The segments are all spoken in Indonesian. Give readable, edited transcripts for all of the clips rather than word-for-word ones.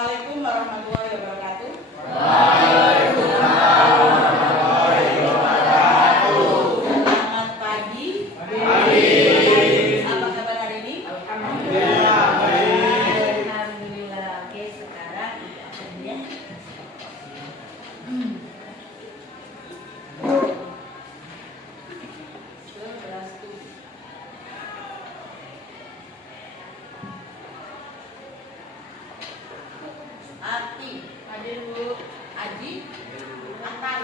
Assalamualaikum warahmatullahi wabarakatuh. Waalaikumsalam warahmatullahi wabarakatuh. Selamat pagi. Apa kabar hari ini? Alhamdulillah baik. Alhamdulillah. Oke, sekarang kita akan ya. Ati, hadir Bu. Aji, Atal,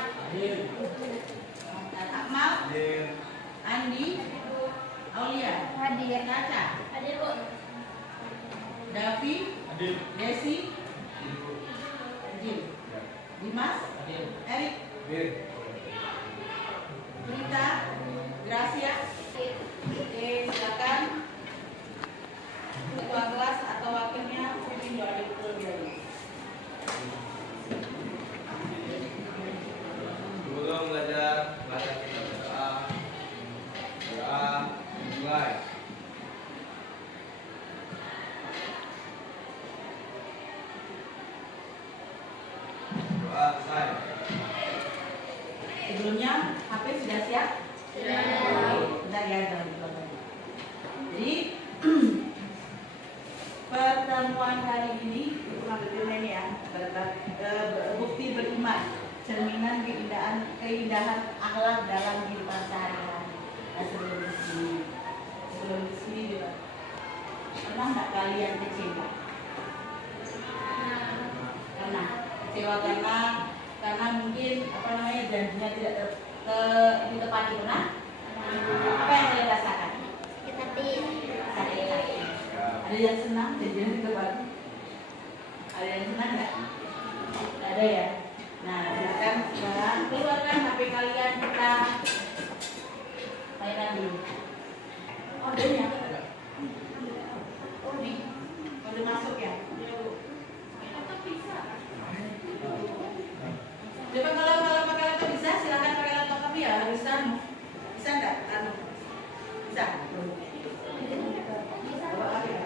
Akmal, Andi, Aulia, Hadir. Caca, Hadir, Bu. Davi, Desi, Jim, Dimas, Erik, Rita, Gracia. Oke, silakan ketua kelas atau wakilnya pimpin doa terlebih dahulu. Sebelum belajar kita berdoa. Doa dimulai. Doa selesai. Sebelumnya HP sudah siap? Sudah. Bentar ya, jangan dibuka. Jadi pertemuan hari ini itu ngambil ini ya, bukti beriman, cerminan keindahan akhlak dalam kehidupan sehari-hari. Nah, sebelum di sini juga pernah nggak kalian kecewa? Pernah kecewa karena mungkin janjinya tidak ditepati, pernah? Apa yang kalian rasakan? Sakit hati. Ada yang senang janjinya ditepati? Ada yang senang nggak? Nggak ada ya. Nah, silakan sekarang keluarkan HP kalian, kita mainan dulu. Oh, adanya? Oh, udah masuk ya? Coba kalau pakai laptop bisa, silakan pakai laptop, tapi ya harus bisa nggak? Bisa. Bawa apa ya?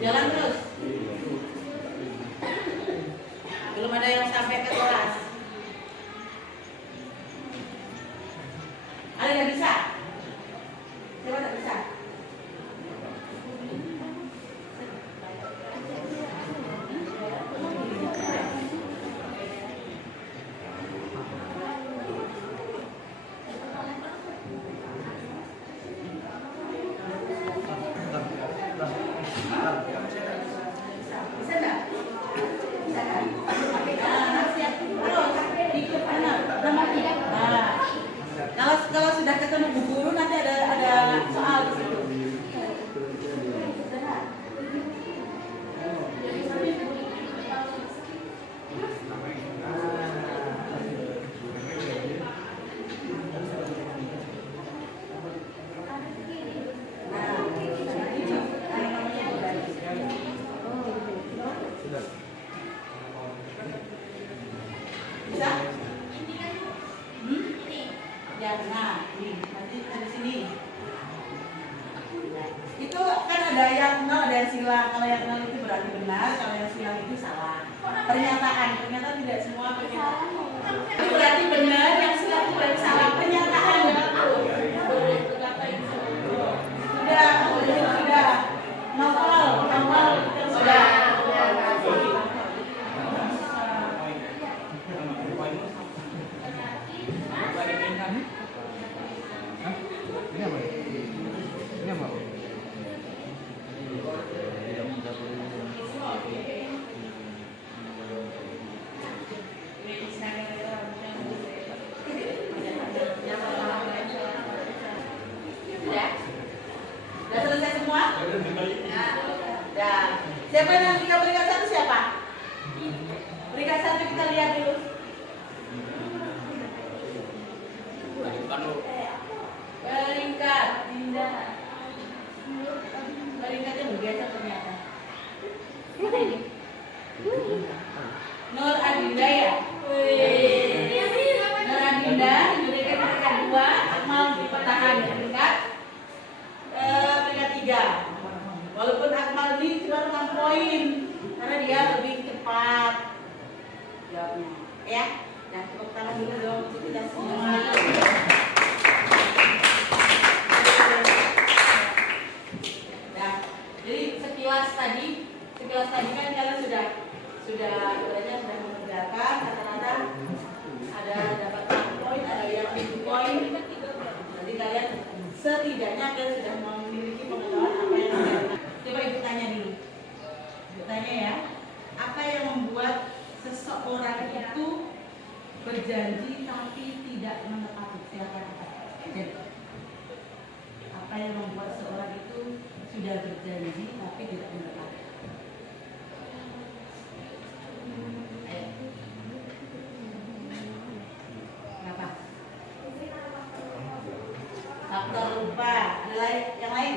Jalan terus. Belum ada yang sampai ke kelas. Ada yang bisa? Siapa tak bisa? Bisa nggak? Bisa kan? Nah, siap. Terus ikut anak. Nah, kalau sudah ketemu bu guru nanti ada soal di situ. Bisa? Ya, nah, ini nanti dari sini. Itu kan ada yang nol, ada yang silang. Kalau yang nol itu berarti benar, kalau yang silang itu salah. Pernyataan tidak semua pernyataan. Itu berarti benar, yang silang itu berarti salah. Pernyataan. Sudah. Novel sudah. Sudah selesai semua? Ya. Siapa yang kita berikan satu siapa? Berikan satu kita lihat dulu. Peringkat Dinda. Peringkatnya bergeser ternyata. Mana ini? Nur Adinda ya? Nur Adinda diberikan peringkat 2, Akmal dipatahkan peringkat setidaknya kalian sudah memiliki pengetahuan apa yang kalian. Coba ibu tanya dulu. Ibu tanya ya, apa yang membuat seseorang itu berjanji tapi tidak menepati? Silakan. Apa yang membuat seorang itu sudah berjanji tapi tidak menepati? Ayo. Kenapa? Faktor lupa. Ada yang lain?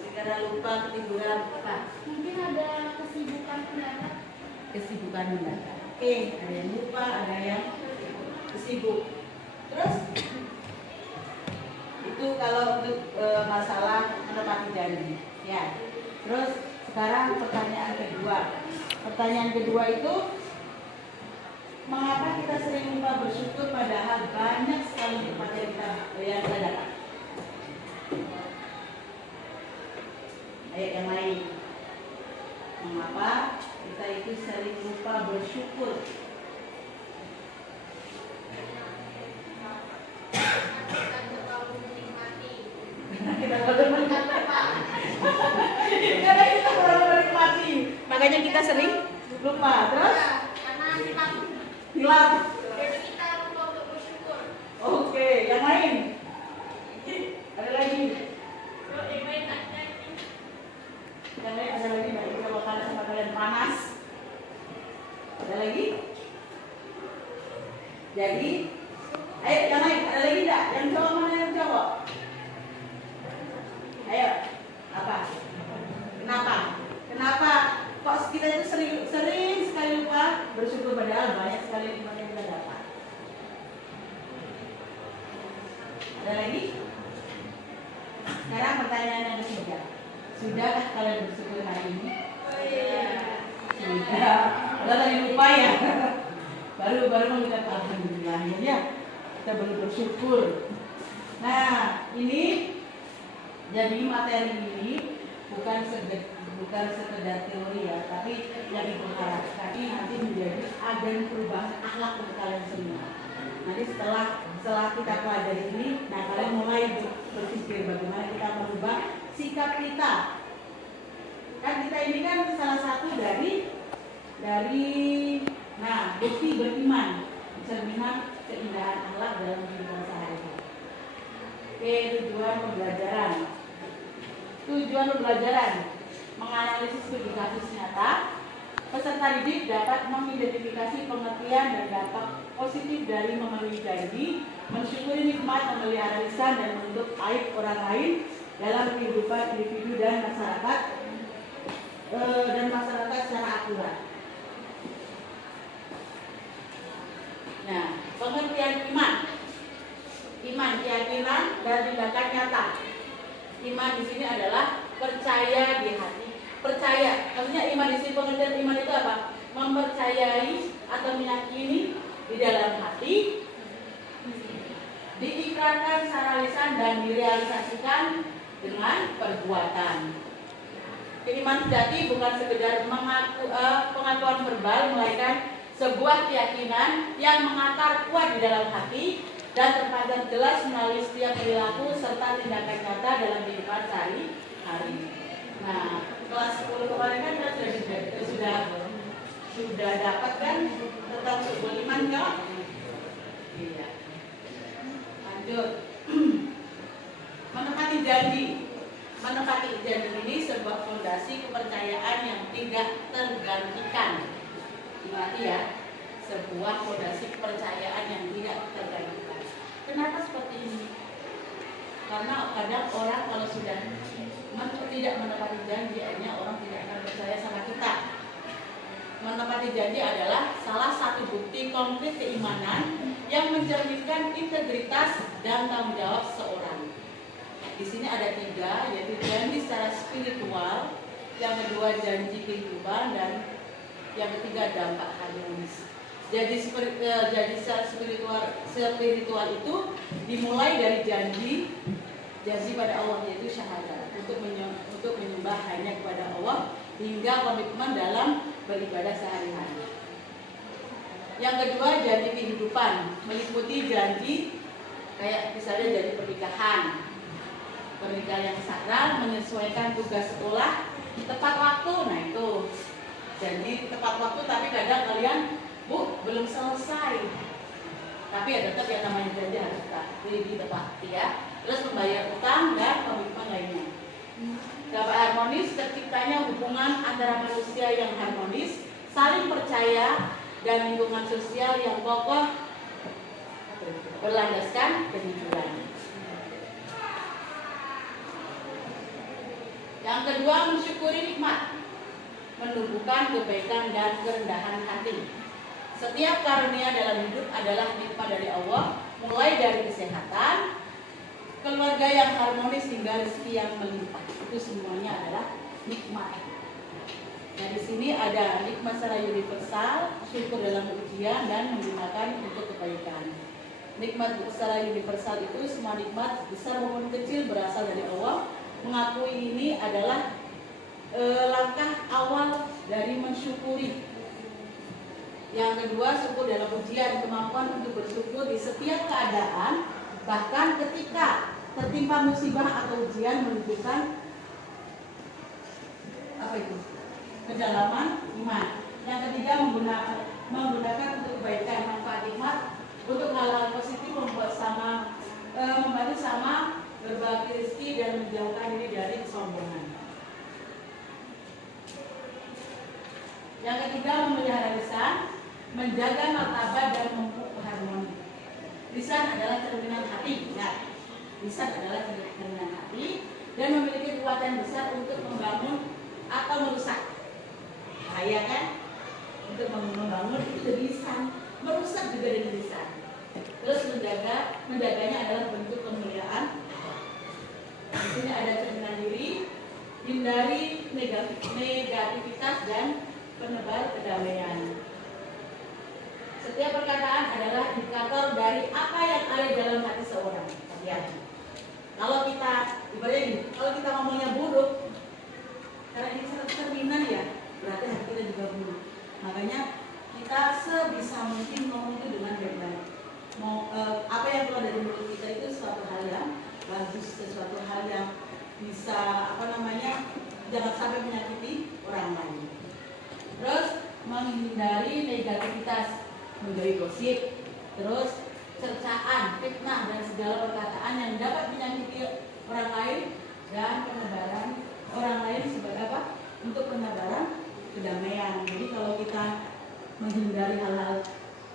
Segera lupa, ketiduran, lupa. Mungkin ada kesibukan mendadak. Kesibukan mendadak. Oke, ada yang lupa, ada yang sibuk. Terus itu kalau untuk masalah menepati janji, ya. Terus sekarang pertanyaan kedua. Pertanyaan kedua itu, mengapa kita sering lupa bersyukur padahal banyak sekali nikmat yang kita dapat? Ayo yang lain. Mengapa kita itu sering lupa bersyukur? Kita baru menikmati. Karena kita baru menikmati. Makanya kita sering lupa. Terus? Karena kita Hilang. jadi kita lupa untuk bersyukur. Oke, yang lain. Ada lagi. Yang lain ada lagi. Baik, kita makanan sama kalian panas. Ada lagi? Jadi, ayo yang lain. Ada lagi enggak? Yang cowok mana yang cowok? Ayo, apa? Kenapa? Kenapa kok kita itu sering sekali lupa bersyukur padahal banyak sekali nikmat yang kita dapat? Ada lagi? Sekarang pertanyaan yang ketiga. Sudahkah kalian bersyukur hari ini? Sudah. Udah tadi lupa ya. Baru mengucap alhamdulillah ya. Kita baru bersyukur. Nah, ini jadi materi ini bukan sekedar teori ya, tapi yang diharapkan ini nanti menjadi agen perubahan akhlak untuk kalian semua. Nanti setelah kita pelajari ini, nah kalian mulai berpikir bagaimana kita merubah sikap kita. Kan kita ini kan salah satu dari bukti beriman, cerminan keindahan akhlak dalam kehidupan sehari-hari. Oke, tujuan pembelajaran menganalisis studi kasus nyata. Peserta didik dapat mengidentifikasi pengertian dan dampak positif dari memenuhi janji, mensyukuri nikmat, memelihara lisan, dan menutup aib orang lain dalam kehidupan individu dan masyarakat secara akurat. Nah, pengertian iman keyakinan dan tindakan nyata. Iman di sini adalah percaya di hati. Percaya, maksudnya iman di sini, pengertian iman itu apa? Mempercayai atau meyakini di dalam hati, diikrarkan secara lisan dan direalisasikan dengan perbuatan. Iman sejati bukan sekedar pengakuan verbal, melainkan sebuah keyakinan yang mengakar kuat di dalam hati dan terpancar jelas melalui setiap perilaku serta tindakan nyata dalam kehidupan sehari-hari. Nah, kelas 10 kemarin kan kita sudah dapat kan tentang sebuah iman kan? Iya. Lanjut. Menepati janji. Menepati janji ini sebuah fondasi kepercayaan yang tidak tergantikan. Ingat ya, sebuah fondasi kepercayaan yang tidak tergantikan. Kenapa seperti ini? Karena kadang orang kalau sudah tidak menepati janji, akhirnya orang tidak akan percaya sama kita. Menepati janji adalah salah satu bukti konkret keimanan yang mencerminkan integritas dan tanggung jawab seorang. Di sini ada 3, yaitu janji secara spiritual, yang kedua janji kehidupan, dan yang ketiga dampak harmonis. Jadi secara spiritual itu dimulai dari janji pada Allah, yaitu syahadat, untuk menyembah hanya kepada Allah, hingga komitmen dalam beribadah sehari-hari. Yang kedua janji kehidupan, meliputi janji kayak misalnya janji pernikahan, Pernikahan yang sakral, menyesuaikan tugas sekolah, tepat waktu. Nah itu, jadi tepat waktu tapi kadang kalian, Bu, belum selesai. Tapi ya tetap yang namanya janji harus ditepati ya. Terus membayar utang dan komitmen lainnya. Dapat harmonis, terciptanya hubungan antara manusia yang harmonis, saling percaya, dan lingkungan sosial yang kokoh berlandaskan kejujuran. Yang kedua, mensyukuri nikmat, menumbuhkan kebaikan dan kerendahan hati. Setiap karunia dalam hidup adalah nikmat dari Allah, mulai dari kesehatan, keluarga yang harmonis hingga rezeki yang melimpah. Itu semuanya adalah nikmat. Nah di sini ada nikmat secara universal, syukur dalam ujian dan menggunakan untuk kebaikan. Nikmat secara universal itu semua nikmat besar maupun kecil berasal dari Allah. Mengakui ini adalah langkah awal dari mensyukuri. Yang kedua, syukur dalam ujian, kemampuan untuk bersyukur di setiap keadaan, bahkan ketika tertimpa musibah atau ujian, menunjukkan apa itu? Kedalaman iman. Yang ketiga, menggunakan untuk kebaikan, manfaat nikmat untuk hal-hal positif, membuat sama, membantu sama, berbagi rezeki dan menjauhkan diri dari kesombongan. Yang ketiga, memelihara lisan, menjaga martabat dan memupuk harmoni. Lisan adalah cerminan hati, ingat. Lisan adalah cerminan hati dan memiliki kekuatan besar untuk membangun atau merusak. Bahaya kan? Untuk membangun itu dari lisan, merusak juga dari lisan. Terus menjaganya adalah bentuk kemuliaan. Di sini ada cerminan diri, hindari negativitas dan penebar kedamaian. Setiap perkataan adalah indikator dari apa yang ada dalam hati seorang. Hati-hati. Kalau kita, ibaratnya ini, kalau kita ngomongnya buruk, karena ini cerminan ya, berarti hati kita juga buruk. Makanya kita sebisa mungkin ngomong itu dengan baik-baik. Apa yang keluar dari mulut kita itu suatu hal yang bagus, sesuatu hal yang bisa jangan sampai menyakiti orang lain. Terus menghindari negativitas, menjauhi gosip, terus cercaan, fitnah dan segala perkataan yang dapat menyakiti orang lain dan penebaran orang lain sebagai apa? Untuk penebaran kedamaian. Jadi kalau kita menghindari hal-hal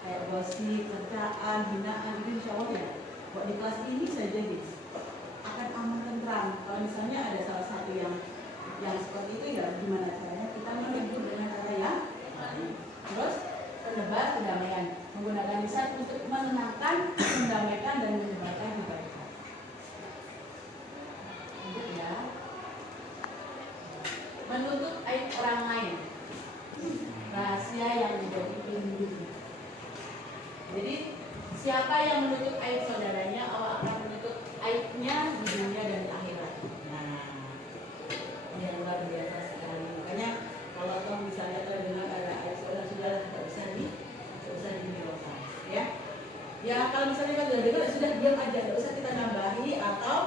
kayak gosip, cercaan, hinaan, itu insya Allah ya, buat di kelas ini saja guys akan aman tentram. Kalau misalnya ada salah satu yang seperti itu ya gimana caranya kita menegur dengan cara yang terus penebar kedamaian, menggunakan lisan untuk menenangkan, mendamaikan dan menyebarkan kebaikan. Lanjut ya. Menutup aib orang lain, rahasia yang menjadi pelindung. Jadi siapa yang menutup aib saudaranya, Allah akan menutup aibnya di dunia dan di akhirat. Nah, ini yang luar biasa sekali. Makanya kalau kamu misalnya terdengar ada aib saudara-saudara tidak usah dihiraukan, ya. Ya kalau misalnya kita sudah dengar sudah diam aja, tidak usah kita nambahi atau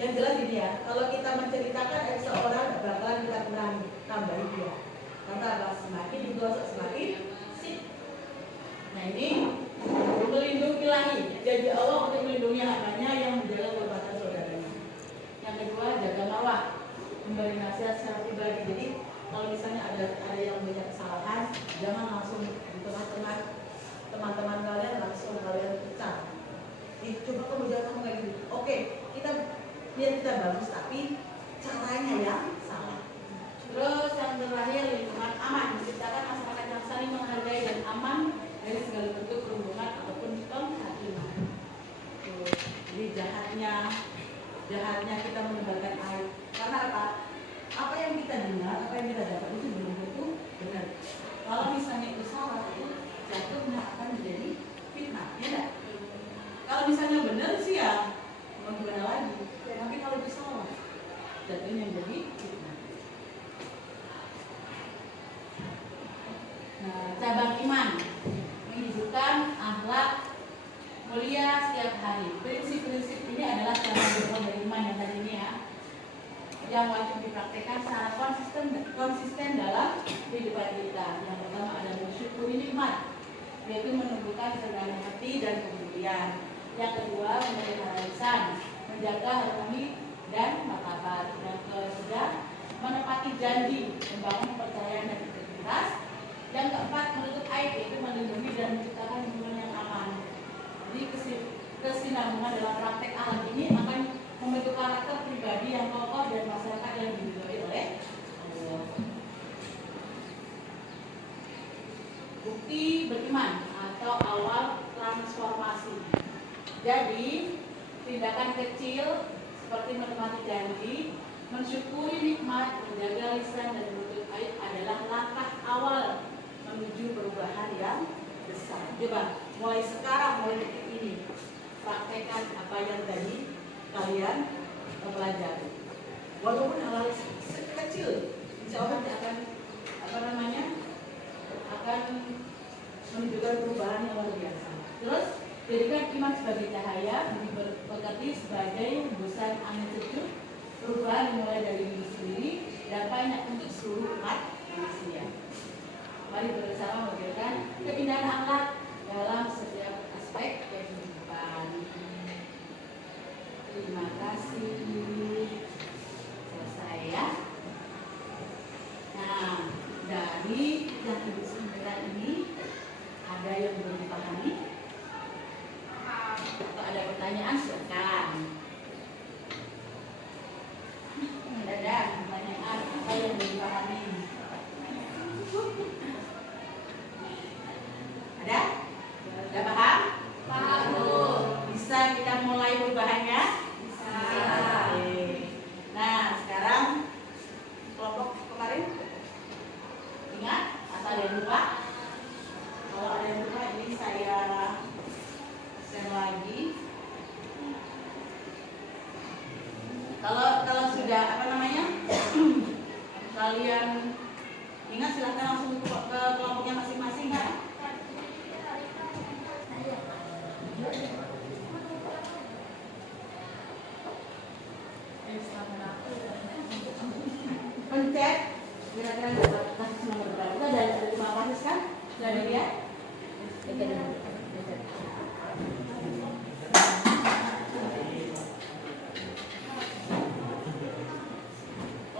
yang jelas ini ya. Kalau kita menceritakan aib seorang, bakalan kita kurang tambahi dia. Karena apa? Semakin digosok semakin sip. Nah ini melindungi ilahi, jadi Allah untuk melindungi hambanya yang menjaga kehormatan saudaranya. Yang kedua, jaga marwah, memberi nasihat secara pribadi. Jadi kalau misalnya ada yang punya kesalahan, jangan langsung di tengah-tengah teman-teman kalian langsung kalian pecat. Coba kamu jangan kamu kayak gitu. Oke, biar kita bagus, tapi caranya yang salah. Terus yang terakhir, lingkungan aman, menciptakan masyarakat yang saling menghargai dan aman dari segala bentuk kerumunan ataupun penghakiman. Jadi jahatnya kita menebarkan aib. Karena apa? Apa yang kita dengar, apa yang kita dapat itu belum tentu benar. Kalau misalnya itu salah, itu jatuhnya akan menjadi fitnah, ya enggak? Kalau misalnya benar sih ya, mau gimana lagi? Tapi kalau itu salah, jatuhnya menjadi fitnah. Nah, cabang iman menunjukkan akhlak mulia setiap hari. Prinsip-prinsip ini adalah cabang dari iman yang wajib dipraktekkan secara konsisten dalam kehidupan kita. Yang pertama ada mensyukuri nikmat, yaitu menumbuhkan kerendahan hati dan kepedulian. Yang kedua memelihara lisan, menjaga harmoni dan martabat. Yang ketiga menepati janji, membangun kepercayaan dan integritas. Yang keempat menutup aib, yaitu melindungi dan menciptakan hubungan yang aman. Jadi kesinambungan dalam praktek alam ini akan membentuk karakter pribadi yang kokoh dan masyarakat yang diridhoi oleh Allah. Bukti beriman atau awal transformasi. Jadi tindakan kecil seperti menepati janji, mensyukuri nikmat, menjaga lisan dan menutup aib adalah langkah awal menuju perubahan yang besar. Coba mulai sekarang, mulai detik ini, praktekkan apa yang tadi kalian pelajari. Walaupun hal-hal kecil, insya Allah akan akan menunjukkan perubahan yang luar biasa. Terus jadikan iman sebagai cahaya, berarti sebagai hembusan angin sejuk. Perubahan dimulai dari diri sendiri dan banyak untuk seluruh umat manusia. Mari bersama memberikan keindahan akhlak dalam setiap aspek kehidupan. Terima kasih. Selesai ya. Nah, dari yang ibu sampaikan ini ada yang belum dipahami? Atau ada pertanyaan silakan. Ada pertanyaan apa yang belum dipahami? Ada? Sudah paham? Paham. Bisa kita mulai perubahannya? Bisa. Nah, sekarang kelompok kemarin ingat atau ada yang lupa? Kalau ada yang lupa ini saya share lagi. Kalau sudah kalian ingat silahkan langsung ke kelompoknya masing-masing kan? Pencet kira-kira dapat kasus nomor berapa? Itu ada 5 kasus kan? Sudah ada dia?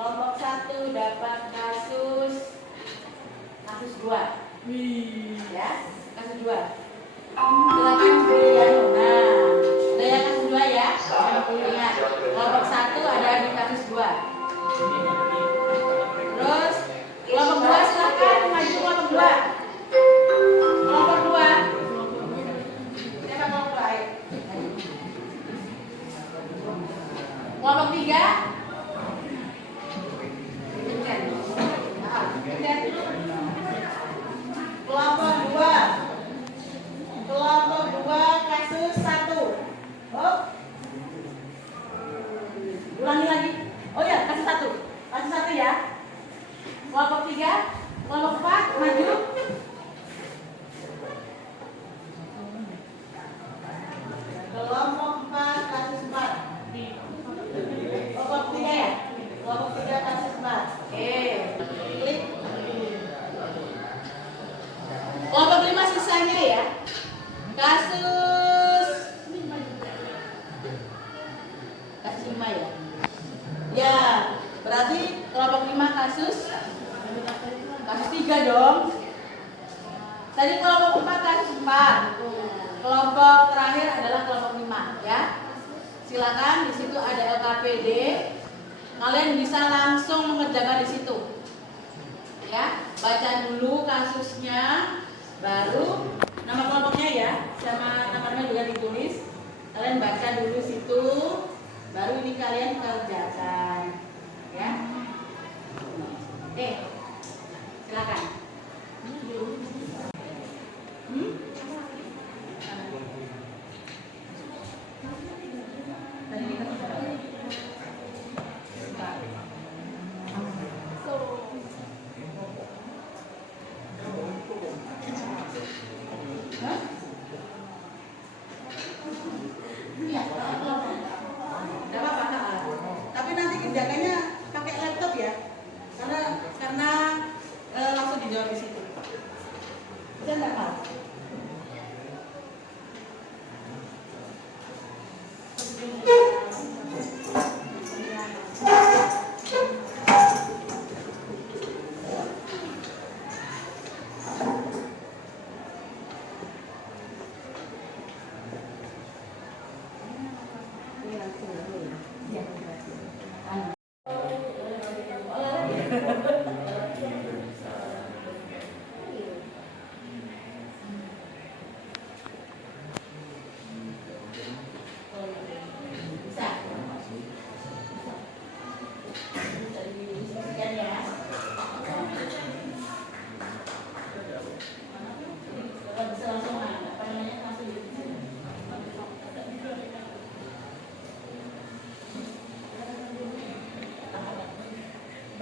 Kelompok 1 dapat kasus 2. Ya, kasus 2. Silakan berikan. Nah, saya kasus 2 ya. Ingat, kelompok 1 ada di kasus 2. Terus kelompok 2 silakan maju kelompok 2. Kelompok 2. Siapa kelompok 2? Ayo. Kelompok 3. Kelompok 2 kasus 1. Oh. Ulangi lagi. Oh ya, kasus 1. Kasus 1 ya. Kelompok 3, kelompok 4 maju. Kelompok 4 kasus 4. Kelompok 3 ya. Kelompok 3 kasus 4. Oke. Klik. Kelompok 5 sisanya ya. Kasus 5 ya. Ya, berarti kelompok 5 kasus 3 dong. Tadi kelompok 4 kasus 4. Kelompok terakhir adalah kelompok 5 ya. Silakan di situ ada LKPD. Kalian bisa langsung mengerjakan di situ. Ya, baca dulu kasusnya, baru nama kelompoknya ya, sama namanya juga ditulis. Kalian baca dulu situ, baru ini kalian kerjakan. Ya. Oke. Silakan. Tadi kita Iya, tidak apa-apa. Tapi nanti kerjakannya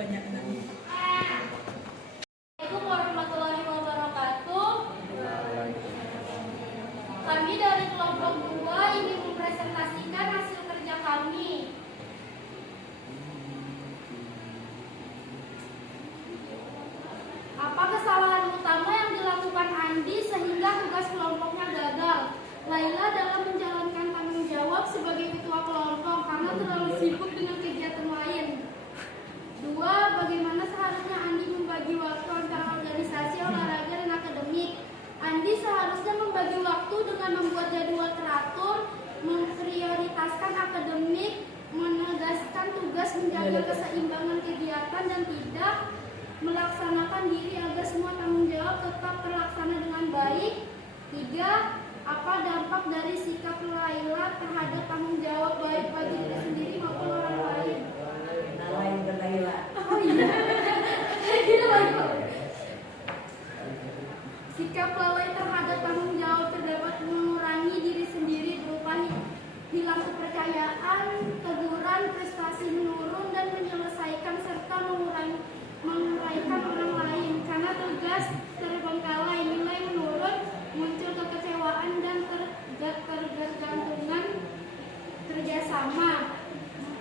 banyak anaknya. Assalamualaikum warahmatullahi wabarakatuh. Kami dari kelompok 2 ingin mempresentasikan hasil kerja kami. Apa kesalahan utama yang dilakukan Andi sehingga tugas kelompoknya gagal? Laila dalam menjalankan tanggung jawab sebagai ketua kelompok karena terlalu sibuk dengan kegiatan lain. 2. Bagaimana seharusnya Andi membagi waktu antara organisasi, olahraga, dan akademik? Andi seharusnya membagi waktu dengan membuat jadwal teratur, memprioritaskan akademik, menegaskan tugas menjaga keseimbangan kegiatan, dan tidak melaksanakan diri agar semua tanggung jawab tetap terlaksana dengan baik. 3. Apa dampak dari sikap Laila terhadap tanggung jawab baik bagi diri sendiri maupun orang lain? Lain ke Laila. Oh iya. Gitu lagi. Sikap lalai terhadap tanggung jawab terdapat mengurangi diri sendiri berupa hilang kepercayaan, teguran, prestasi menurun, dan menyelesaikan serta menguraikan orang lain. Karena tugas terbengkalai, nilai menurun, muncul kekecewaan dan ketergantungan kerjasama.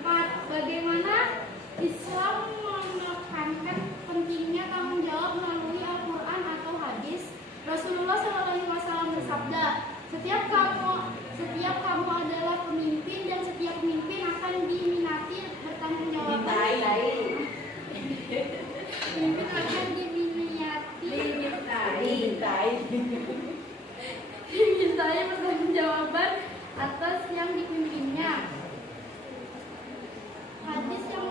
4. Bagaimana Islam menekankan pentingnya tanggung jawab melalui Al-Quran atau hadis? Rasulullah SAW bersabda, setiap kamu adalah pemimpin dan setiap pemimpin akan diminati bertanggung jawab. Pemimpin akan dimintai pertanggungjawaban atas yang dipimpinnya. Hadis yang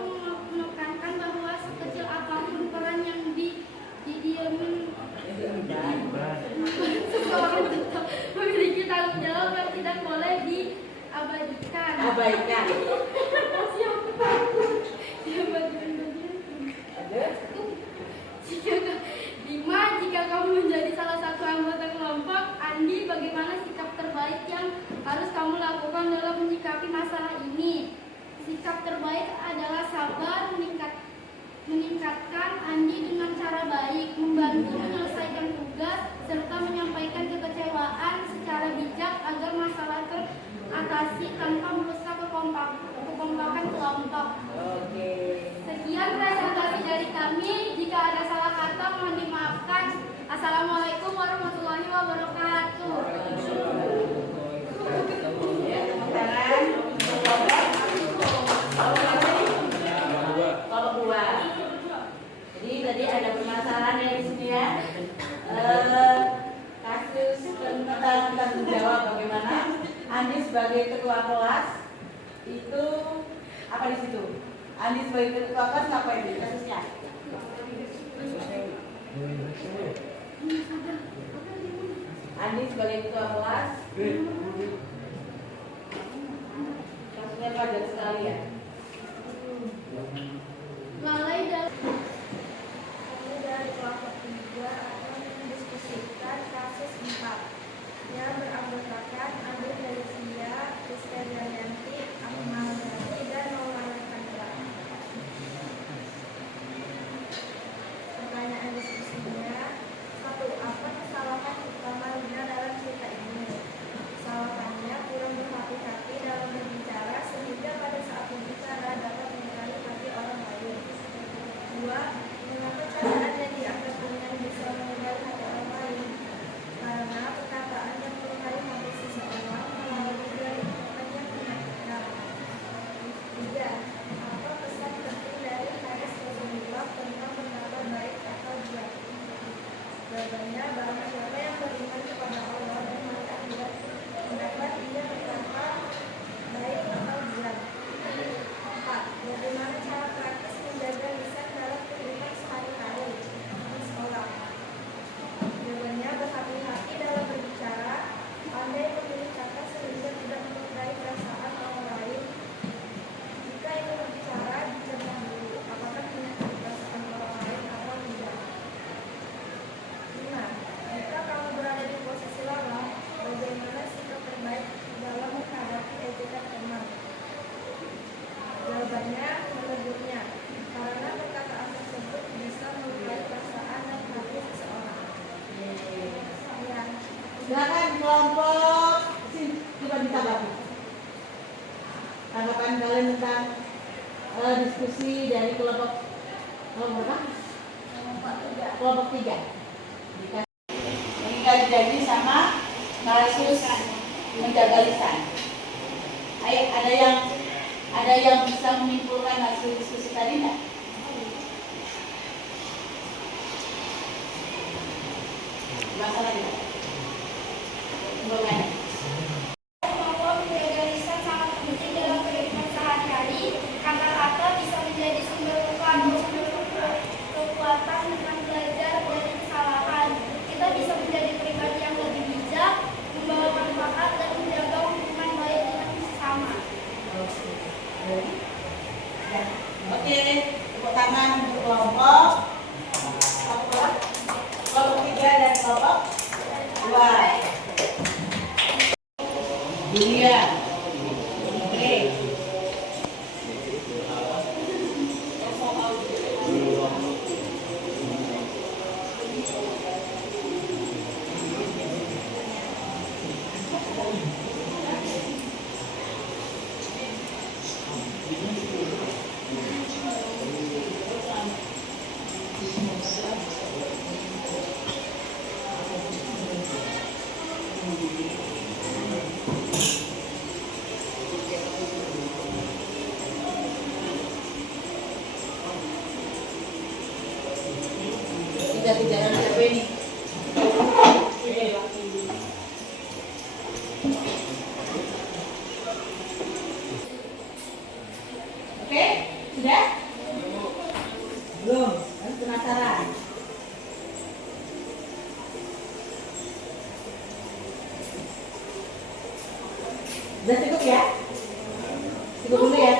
menekankan bahwa sekecil apapun peran yang didiamin seseorang tetap memiliki tanggung jawab yang tidak boleh diabaikan. Abaikan. Jika kamu menjadi salah satu anggota kelompok, Andi, bagaimana sikap terbaik yang harus kamu lakukan dalam menyikapi masalah ini? Sikap terbaik adalah sabar, meningkatkan Andi dengan cara baik, membantu menyelesaikan tugas, serta menyampaikan kekecewaan secara bijak agar masalah teratasi tanpa merusak kekompakan kelompok. Oke. Sekian presentasi dari kami. Jika ada salah kata mohon dimaafkan. Assalamualaikum warahmatullahi wabarakatuh. Ya, tepuk tangan. Kelompok 2. Jadi tadi ada permasalahan ya di sini ya. Kasus tentang tanggung jawab bagaimana Andi sebagai ketua kelas itu apa di situ? Andi sebagai ketua kelas ngapain di kasusnya? Andi sebagai ketua kelas kasusnya padat sekali ya. Lalai dari kelompok 3 akan mendiskusikan kasus 4 yang beranggotakan Andi Felicia, Rizka Yanti, Ahmad Dhani, dan Maulana Chandra. Pertanyaan diskusinya: 1. Apa kesalahan utama Lina dalam cerita ini? Kesalahannya kurang berhati-hati dalam berbicara sehingga pada saat berbicara dapat menyerang hati orang lain. 2. Mengapa perkataan yang dianggap ringan bisa mengenal hati orang lain? Karena perkataan yang melukai hati seseorang melalui dari ucapan yang menyakitkan. 3. Apa pesan penting dari hadis Rasulullah tentang berkata baik atau jahat? Jawabannya, barang siapa yang beriman kepada Allah dan hari akhirat, hendaklah ia berkata baik atau jahat. 4. Bagaimana cara praktis menjaga lisan dalam kehidupan sehari-hari di sekolah? Jawabannya, berhati-hati dalam berbicara, pandai memilih kata sehingga tidak melukai perasaan orang lain. Jika ingin berbicara, dicerna dulu apakah menyakiti perasaan orang lain atau tidak. 5. Jika kamu berada di posisi Lala, bagaimana sikap terbaik dalam menghadapi etiket teman? Jawabannya, menegurnya. Karena perkataan Silakan kelompok sini coba ditanggapi. Tanggapan kalian tentang diskusi dari kelompok berapa? Kelompok 3. Mengikat janji sama Marasius menjaga lisan. Ayo, ada yang bisa menyimpulkan hasil diskusi tadi enggak? Masalah tidak? Bagaimana? Bahwa menjaga lisan sangat penting dalam kehidupan sehari-hari. Kata-kata bisa menjadi sumber kekuatan dengan belajar dari kesalahan. Kita bisa menjadi pribadi yang lebih bijak, membawa manfaat dan menjaga hubungan baik dengan sesama. Oke, tepuk tangan untuk kelompok 3 dan kelompok 2. Dunia. Oke. Jalan siapa ini? Oke, sudah? Belum, harus penasaran. Sudah cukup ya? Cukup dulu ya?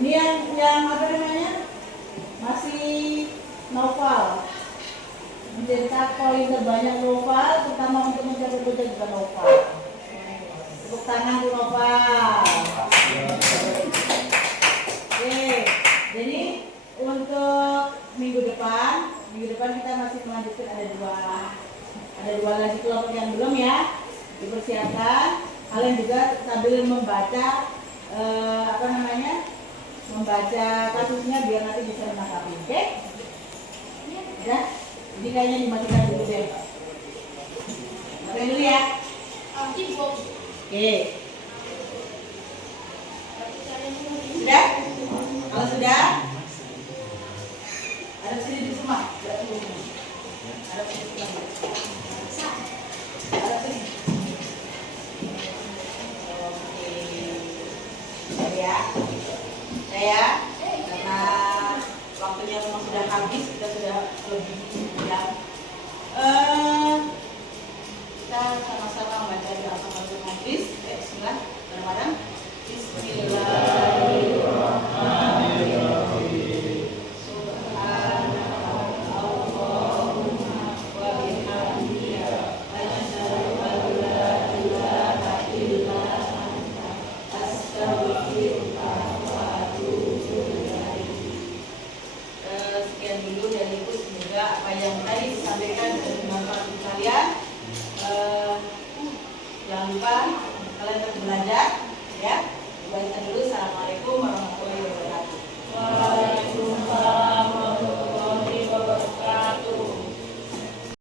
Ini yang apa namanya? Masih novel, mencetak poin terbanyak novel, terutama untuk mencapai belajar juga novel. Tepuk tangan untuk novel. Oke, jadi untuk minggu depan kita masih melanjutkan ada dua lagi kelompok yang belum ya, dipersiapkan. Kalian juga sambil membaca membaca kasusnya biar nanti bisa menanggapi. Oke? Ya, jadi kayaknya dimatikan dulu deh. Matikan dulu ya. Oke. Sudah? Kalau sudah, ada sini di semua. Ada sini semua. Ada sini. Oke. Ya. Saya karena waktunya memang sudah habis, kita sudah lebih jam. Kita sama-sama membaca doa kafaratul majlis. Bismillah. Bareng-bareng. Bismillahirrahmanirrahim. Subhanallahumma wa bihamdihi asyhadu an la ilaha illa anta astaghfiruka wa atubu ilaik. Sekian dulu dari Ibu, semoga apa yang tadi disampaikan bisa bermanfaat untuk kalian. Jangan lupa kalian tetap belajar ya. Baca dulu